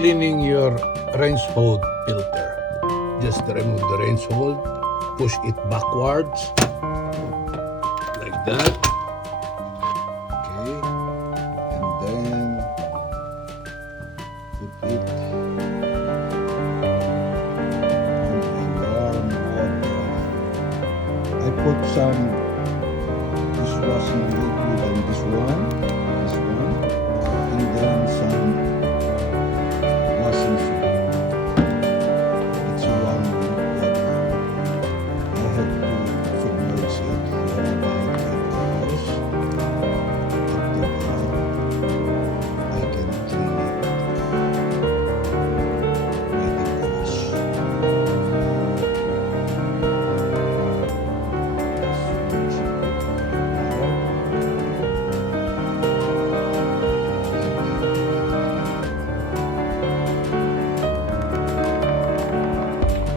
cleaning your RangeHood filter. Just remove the RangeHood, push it backwards, like that. Okay, and then put it on a warm water. I put some dishwashing liquid on this one, and then some washing soap. It's warm water. I have to submerge it for about 8 hours. After that, I can clean it with the brush.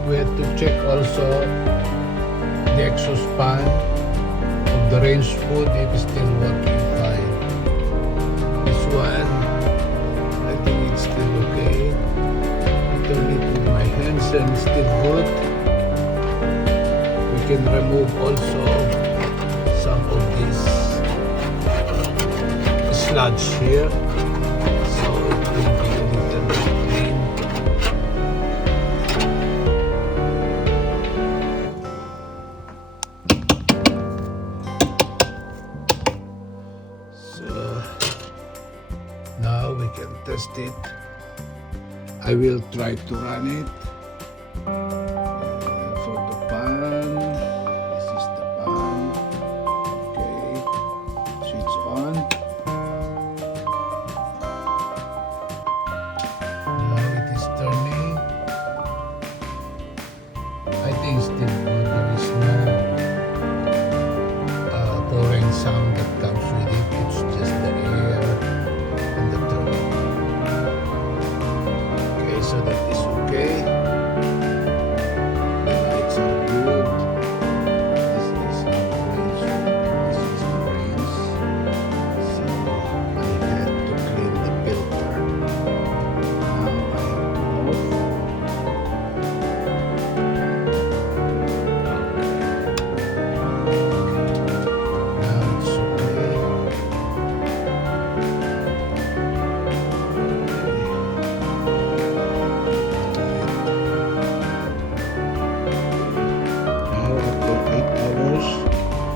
We have to check also the exhaust fan of the RangeHood if it's still working fine. This one, I think it's still okay. I turn it with my hands and it's still good. We can remove also some of this sludge here, so it will be a little bit clean. Now we can test it. I will try to run it. For the pan, this is the pan. Okay, switch on. Now it is turning. I think it's still good. There is no pouring sound that comes with it. It's just the air. So that is okay. The lights are good. This is our range. This is the range. So I had to clean the filter. Now I am off. Now it's okay.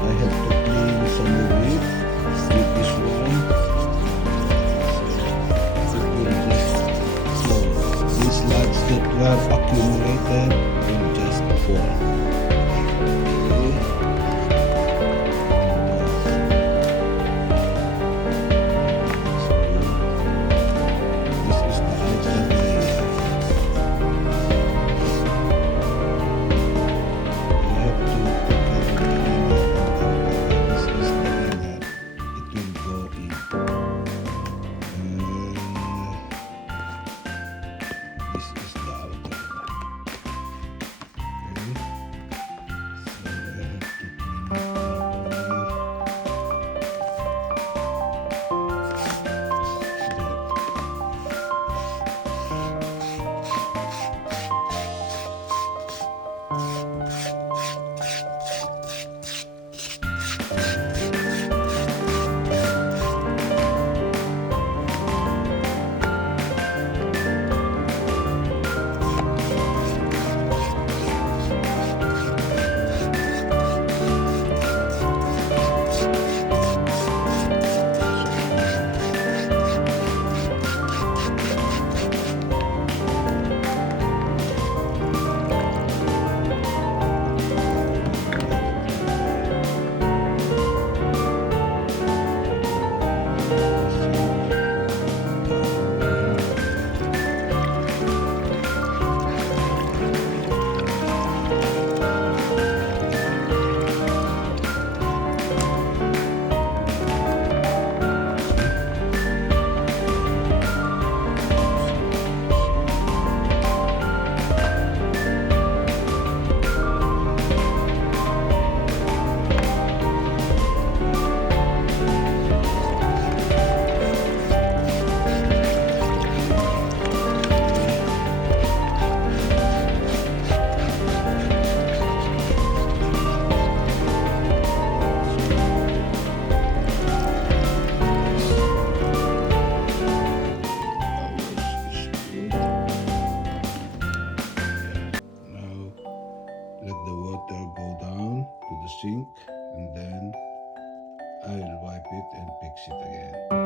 I have to clean some of it with this one. So it will just flow. These sludge that were accumulated will just fall. Okay. This is the outside layer. You have to take this is the outer. Okay. sink and then I'll wipe it and fix it again.